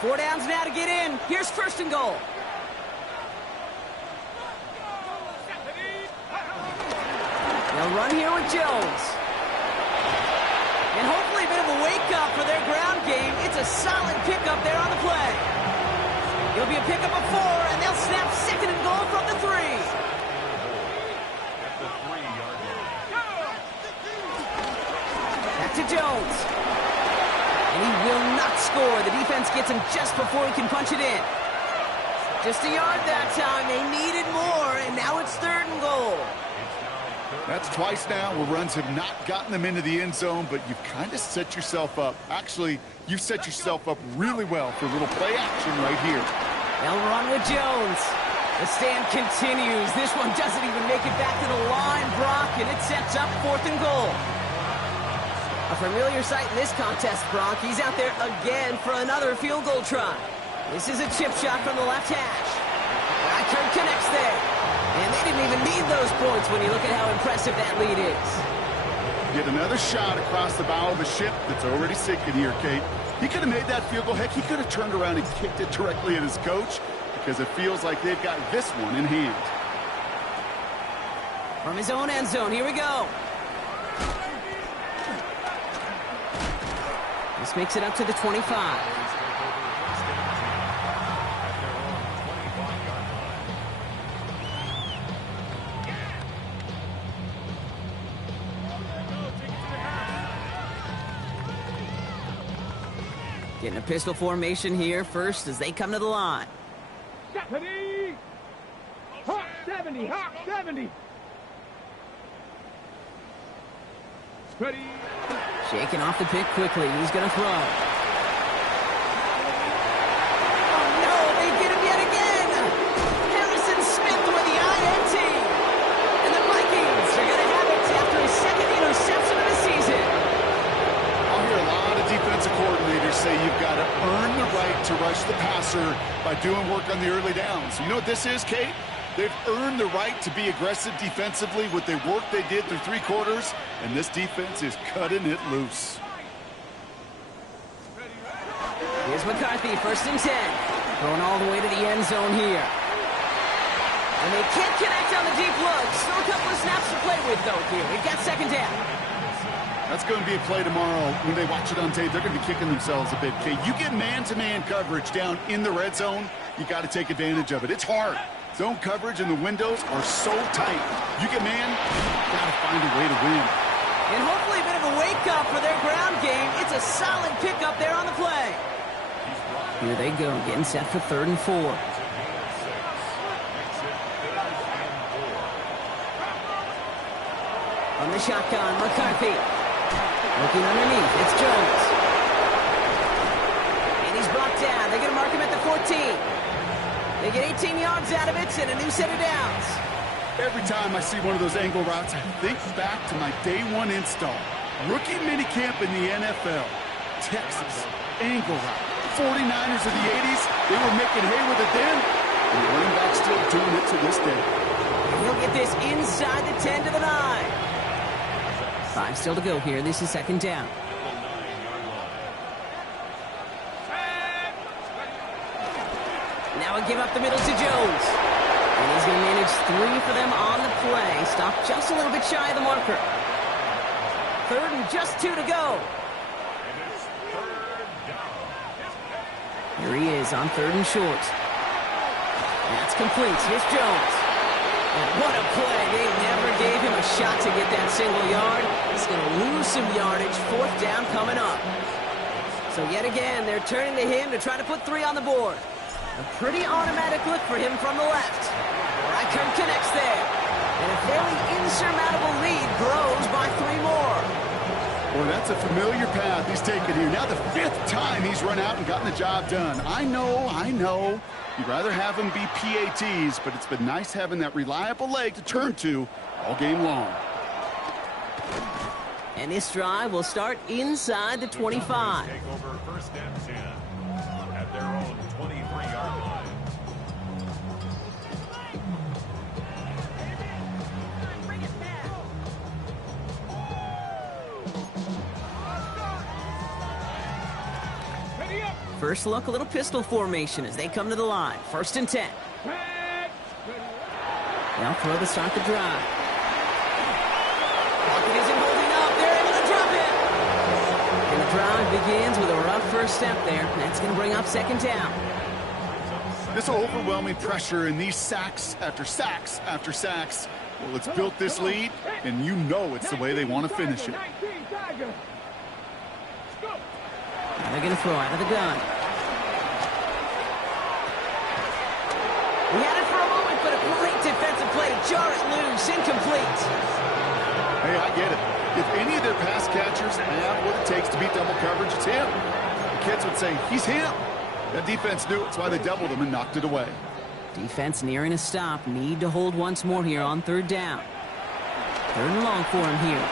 Four downs now to get in. Here's 1st and goal. They'll run here with Jones. And hopefully a bit of a wake-up for their ground game. It's a solid pickup there on the play. It'll be a pickup of 4, and they'll snap 2nd and goal from the 3. Back to Jones. And he will not score. The defense gets him just before he can punch it in. Just a yard that time. They needed more, and now it's 3rd and goal. That's twice now where runs have not gotten them into the end zone, but you've kind of set yourself up. Actually, you've set yourself up really well for a little play action right here. They'll run with Jones. The stand continues. This one doesn't even make it back to the line, Brock, and it sets up 4th and goal. A familiar sight in this contest, Brock. He's out there again for another field goal try. This is a chip shot from the left hash. Rackford connects there. And they didn't even need those points when you look at how impressive that lead is. Get another shot across the bow of a ship that's already sinking here, Kate. He could have made that field goal. Heck, he could have turned around and kicked it directly at his coach because it feels like they've got this one in hand. From his own end zone, here we go. This makes it up to the 25. Getting a pistol formation here first as they come to the line. Stephanie! Hawk 70! Hawk 70! Ready? Shaking off the pick quickly. He's going to throw. Oh, no! They did it yet again! Harrison Smith with the INT! And the Vikings are going to have it after his 2nd interception of the season. I'll hear a lot of defensive coordinators say you've got to earn the right to rush the passer by doing work on the early downs. You know what this is, Kate? They've earned the right to be aggressive defensively with the work they did through 3 quarters, and this defense is cutting it loose. Here's McCarthy, 1st and 10. Going all the way to the end zone here. And they can't connect on the deep look. Still a couple of snaps to play with, though, here. We've got 2nd down. That's going to be a play tomorrow. When they watch it on tape, they're going to be kicking themselves a bit. Okay, you get man-to-man coverage down in the red zone, you got to take advantage of it. It's hard. Zone coverage and the windows are so tight. You get man, you got to find a way to win. And hopefully a bit of a wake-up for their ground game. It's a solid pickup there on the play. Here they go, getting set for 3rd and 4. On the shotgun, McCarthy. Looking underneath, it's Jones. And he's brought down. They're going to mark him at the 14. They get 18 yards out of it and a new set of downs. Every time I see one of those angle routes, I think back to my day 1 install. Rookie minicamp in the NFL. Texas, angle route. 49ers of the 80s, they were making hay with it then, and the running back's still doing it to this day. And he'll get this inside the 10 to the 9. 5 still to go here. This is 2nd down. Now a give up the middle to Jones. And he's going to manage 3 for them on the play. Stopped just a little bit shy of the marker. 3rd and just 2 to go. Here he is on 3rd and short. That's complete. Here's Jones. And what a play. They never gave him a shot to get that single yard. He's going to lose some yardage. 4th down coming up. So yet again, they're turning to him to try to put 3 on the board. A pretty automatic look for him from the left. Reichert connects there. And a fairly insurmountable lead grows by 3 more. Well, that's a familiar path he's taken here. Now the 5th time he's run out and gotten the job done. I know. You'd rather have him be PATs, but it's been nice having that reliable leg to turn to all game long. And this drive will start inside the 25. Take over 1st and 10 at their own 23-yard line. First look, a little pistol formation as they come to the line. 1st and 10. They'll throw to start the drive. Pocket isn't holding up. They're able to drop it. And the drive begins with a rough first step there. That's going to bring up 2nd down. This overwhelming pressure and these sacks after sacks after sacks. Well, it's built this lead, and you know it's the way they want to finish it. Now they're going to throw out of the gun. He had it for a moment, but a great defensive play to jar it loose. Incomplete. Hey, I get it. If any of their pass catchers have what it takes to beat double coverage, it's him. The kids would say, he's him. That defense knew it. That's why they doubled him and knocked it away. Defense nearing a stop. Need to hold once more here on 3rd down. 3rd and long for him here.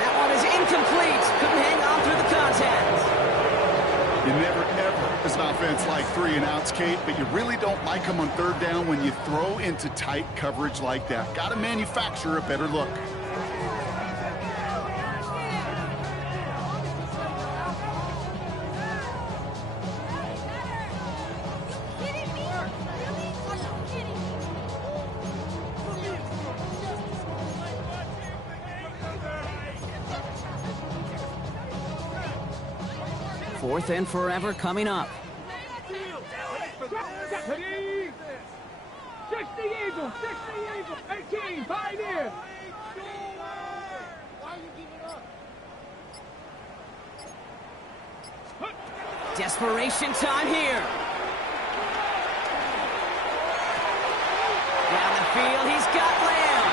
That one is incomplete. Couldn't hang on through the contact. You never, ever, as an offense, like 3 and outs, Kate, but you really don't like them on 3rd down when you throw into tight coverage like that. Got to manufacture a better look. Fourth and forever coming up. 60 Eagles, 18, Pioneer. Desperation time here. Down the field, he's got Lamb.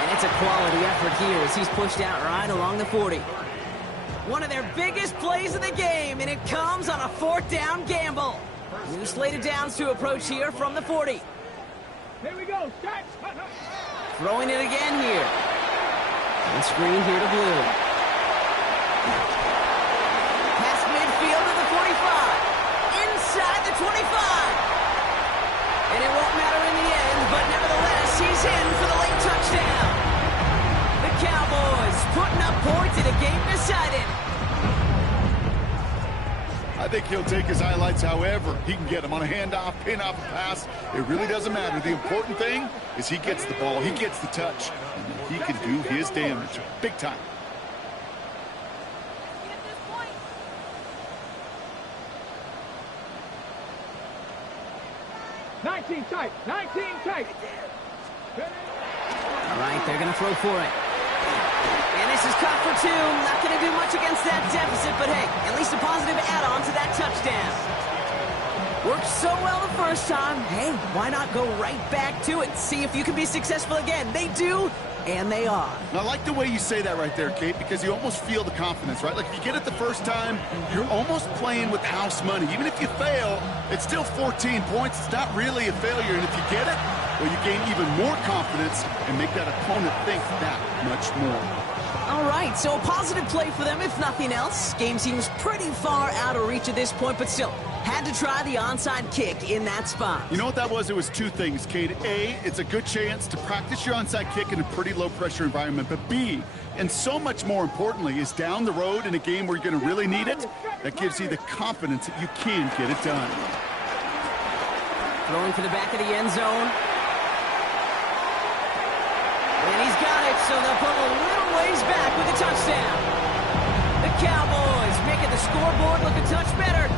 And it's a quality effort here as he's pushed out right along the 40. One of their biggest plays of the game, and it comes on a 4th down gamble. New slated downs to approach here from the 40. Here we go, start. Throwing it again here. And screen here to Blue. Past midfield to the 45. Inside the 25. I think he'll take his highlights however he can get them on a handoff, pin off, a pass. It really doesn't matter. The important thing is he gets the ball, he gets the touch, and he can do his damage big time. Nineteen tight. 19 tight. All right, they're going to throw for it. And this is caught for 2. Not going to do much against that deficit, but hey, at least a positive add-on to that touchdown. Worked so well the first time. Hey, why not go right back to it? See if you can be successful again. They do, and they are. I like the way you say that right there, Kate, because you almost feel the confidence, right? Like if you get it the first time, you're almost playing with house money. Even if you fail, it's still 14 points. It's not really a failure, and if you get it, well, you gain even more confidence and make that opponent think that much more. All right, so a positive play for them, if nothing else. Game seems pretty far out of reach at this point, but still, had to try the onside kick in that spot. You know what that was? It was 2 things, Kate. A, it's a good chance to practice your onside kick in a pretty low-pressure environment. But B, and so much more importantly, is down the road in a game where you're going to really need it, that gives you the confidence that you can get it done. Throwing for the back of the end zone. And he's got it, so they'll pull a little ways back with a touchdown. The Cowboys making the scoreboard look a touch better.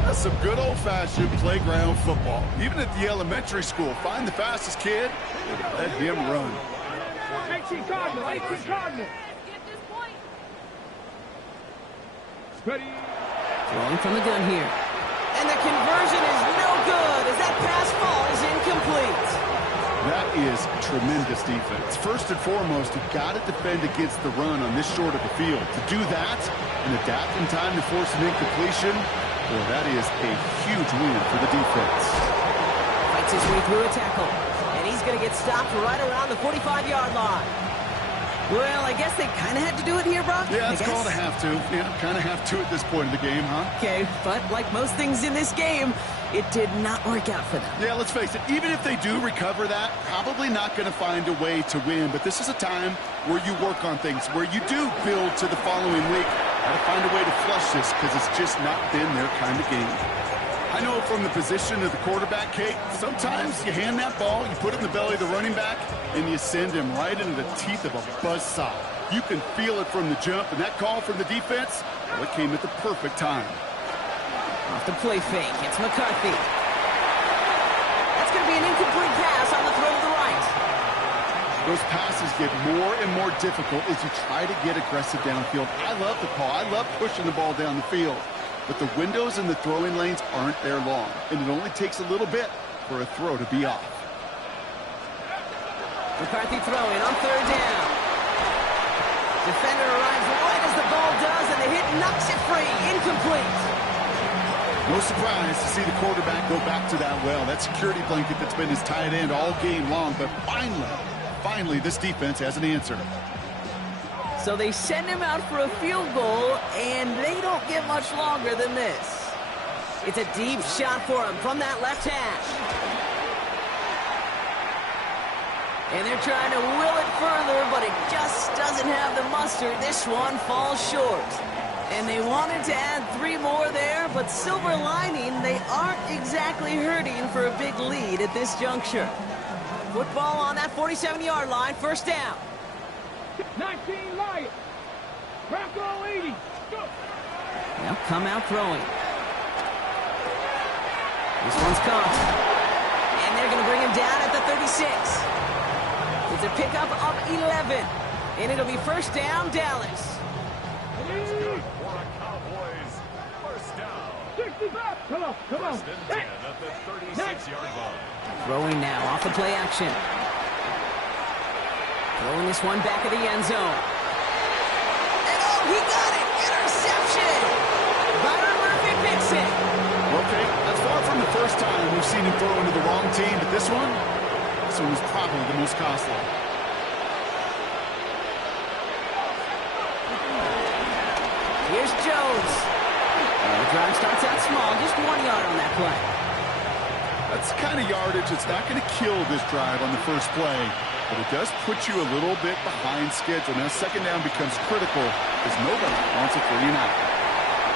That's some good old-fashioned playground football. Even at the elementary school, find the fastest kid and let him run. 18 Cardinal. 18 Cardinal. Ready. Throwing from the gun here. And the conversion is no good as that pass falls incomplete. That is tremendous defense. First and foremost, you've got to defend against the run on this short of the field. To do that and adapt in time to force an incompletion, well, that is a huge win for the defense. Fights his way through a tackle, and he's going to get stopped right around the 45-yard line. Well, I guess they kind of had to do it here, Brock. Yeah, it's called a have to. Yeah, kind of have to at this point in the game, huh? Okay, but like most things in this game, it did not work out for them. Yeah, let's face it, even if they do recover that, probably not going to find a way to win. But this is a time where you work on things, where you do build to the following week. Got to find a way to flush this because it's just not been their kind of game. I know from the position of the quarterback, Kate, sometimes you hand that ball, you put it in the belly of the running back, and you send him right into the teeth of a buzzsaw. You can feel it from the jump, and that call from the defense, well, it came at the perfect time. Off the play fake, it's McCarthy. That's going to be an incomplete pass on the throw to the right. Those passes get more and more difficult as you try to get aggressive downfield. I love the call. I love pushing the ball down the field. But the windows in the throwing lanes aren't there long, and it only takes a little bit for a throw to be off. McCarthy throwing on 3rd down. Defender arrives right as the ball does, and the hit knocks it free. Incomplete. No surprise to see the quarterback go back to that well. That security blanket that's been his tight end all game long, but finally, this defense has an answer. So they send him out for a field goal, and they don't get much longer than this. It's a deep shot for him from that left hash. And they're trying to will it further, but it just doesn't have the muster. This one falls short. And they wanted to add 3 more there, but silver lining, they aren't exactly hurting for a big lead at this juncture. Football on that 47-yard line, 1st down. 19 Lions. Bronco 80. Go. They'll come out throwing. This one's caught. And they're going to bring him down at the 36. It's a pickup of 11. And it'll be 1st down, Dallas. It's good for a Cowboys 1st down. 65. Come on. 1st and 10 at the 36-yard line. Throwing now off the play action. Throwing this one back of the end zone. And oh, he got it! Interception! Byron Murphy picks it. Okay, that's far from the first time we've seen him throw into the wrong team, but this one was probably the most costly. Here's Jones. The drive starts out small, just 1 yard on that play. That's the kind of yardage that's not going to kill this drive on the first play, but it does put you a little bit behind schedule. Now, 2nd down becomes critical because nobody wants a 3 and out.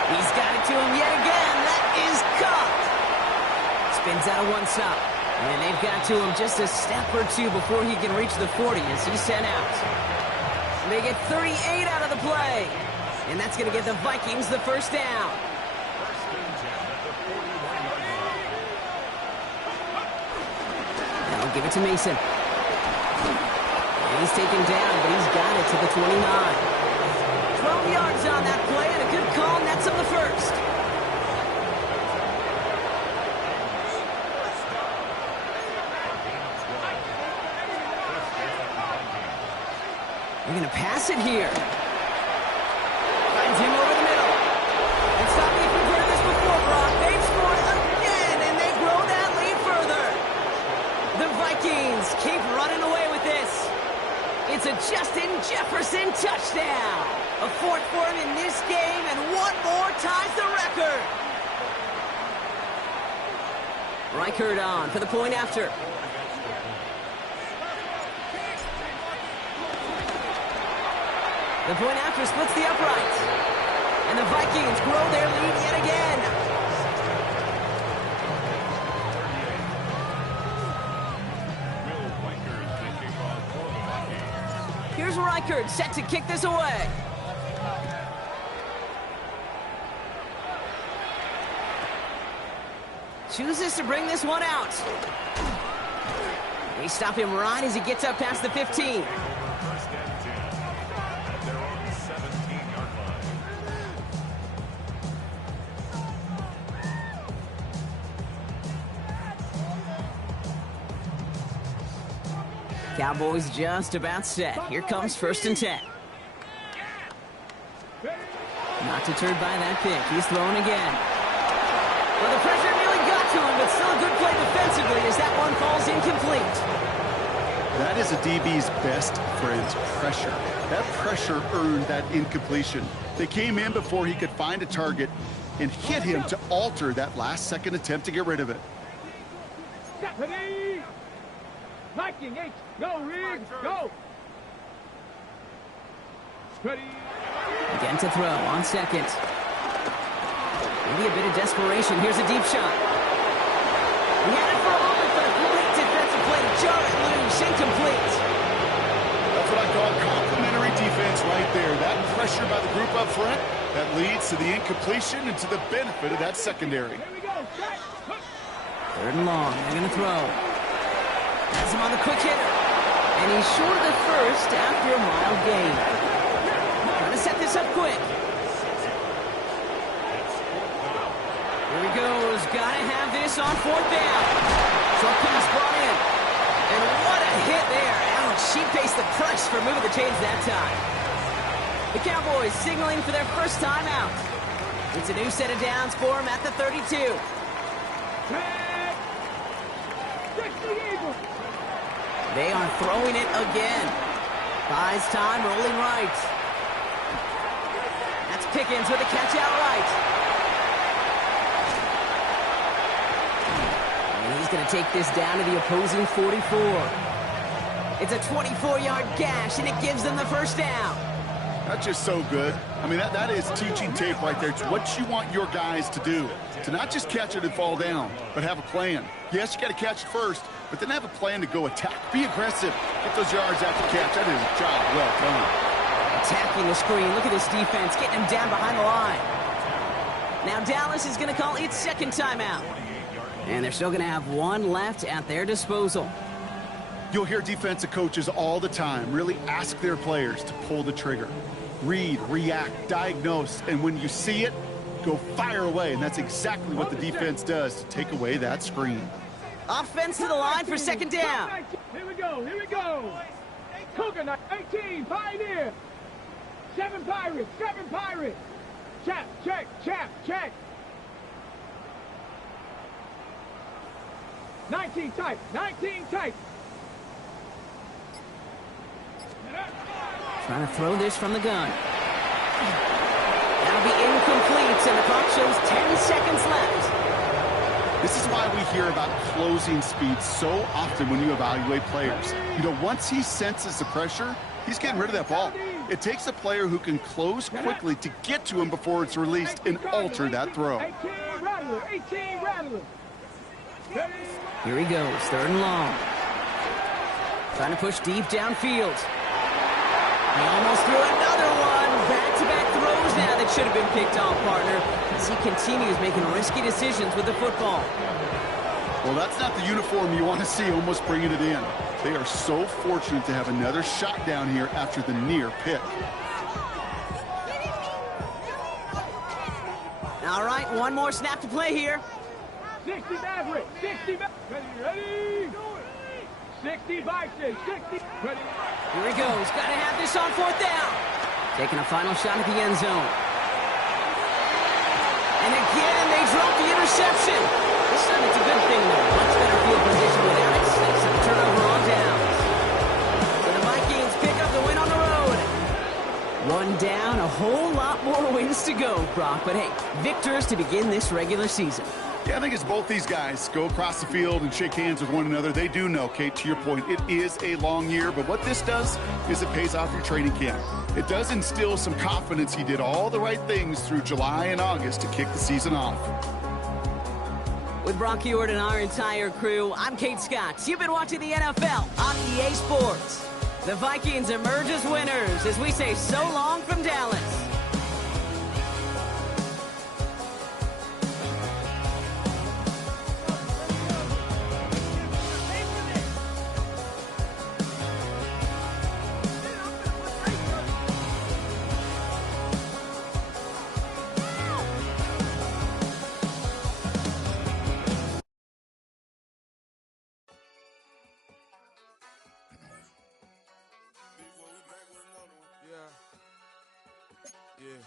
He's got it to him yet again. That is caught. Spins out of one stop. And they've got to him just a step or two before he can reach the 40 as he's sent out. They get 38 out of the play. And that's going to give the Vikings the first down. Now give it to Mason. And he's taken down, but he's got it to the 29. 12 yards on that play, and a good call nets him the first. They're going to pass it here. Finds him over the middle. And stop me if you've heard this before, Brock. They've scored again, and they grow that lead further. The Vikings keep running away with this. It's a Justin Jefferson touchdown. A fourth for him in this game, and one more ties the record. Reichert on for the point after. The point after splits the uprights. And the Vikings grow their lead yet again. Here's Reichert set to kick this away. Chooses to bring this one out. They stop him right as he gets up past the 15. Cowboys just about set. Here comes 1st and 10. Not deterred by that pick. He's throwing again. Well, the pressure nearly got to him, but still a good play defensively as that one falls incomplete. That is a DB's best friend, pressure. That pressure earned that incompletion. They came in before he could find a target and hit him to alter that last-second attempt to get rid of it. Stephanie! Viking H, go, Riggs, go! Ready. Again to throw on second. Maybe a bit of desperation. Here's a deep shot. He had it for a moment, but a great defensive play to jar it loose. Incomplete. That's what I call complimentary defense right there. That pressure by the group up front, that leads to the incompletion and to the benefit of that secondary. Here we go, set. 3rd and long. They're going to throw. Has him on the quick hitter. And he's short of the first after a mild gain. Trying to set this up quick. Here he goes. Got to have this on 4th down. Short pass brought in. And what a hit there. Ouch. She faced the price for moving the chains that time. The Cowboys signaling for their first time out. It's a new set of downs for them at the 32. They are throwing it again. Buys time, rolling right. That's Pickens with a catch out right. And he's going to take this down to the opposing 44. It's a 24-yard gash, and it gives them the first down. That's just so good. I mean, that is teaching tape right there. It's what you want your guys to do. To not just catch it and fall down, but have a plan. Yes, you got to catch it first, but then have a plan to go attack. Be aggressive. Get those yards after catch. That is a job well done. Attacking the screen. Look at this defense, getting him down behind the line. Now Dallas is going to call its second timeout. And they're still going to have one left at their disposal. You'll hear defensive coaches all the time really ask their players to pull the trigger. Read, react, diagnose, and when you see it, go fire away. And that's exactly what the defense does to take away that screen. Offense to the line for second down. Here we go, here we go. Cougar 18, Pioneer. 7 Pirates, 7 Pirates. Chap, check, chap, check. 19 type, 19 type. Trying to throw this from the gun. That'll be incomplete, and the clock shows 10 seconds left. This is why we hear about closing speed so often when you evaluate players. You know, once he senses the pressure, he's getting rid of that ball. It takes a player who can close quickly to get to him before it's released and alter that throw. 18 Rattler, 18 Rattler. Here he goes, 3rd and long. Trying to push deep downfield. He almost threw another one. Back-to-back throws now that should have been picked off, partner, as he continues making risky decisions with the football. Well, that's not the uniform you want to see almost bringing it in. They are so fortunate to have another shot down here after the near pick. All right, one more snap to play here. 60 Maverick, 60 ready? 60 Bison, 60 ready. Here he goes. Got to have this on 4th down. Taking a final shot at the end zone. And again, they drop the interception. This time it's a good thing, though. Much better field position without it. Stakes up a turnover on downs. So the Vikings pick up the win on the road. 1 down, a whole lot more wins to go, Brock. But hey, victors to begin this regular season. Yeah, I think it's both these guys go across the field and shake hands with one another. They do know, Kate, to your point, it is a long year, but what this does is it pays off your training camp. It does instill some confidence he did all the right things through July and August to kick the season off. With Brock Heward and our entire crew, I'm Kate Scott. You've been watching the NFL on EA Sports. The Vikings emerge as winners as we say so long from Dallas. Yeah.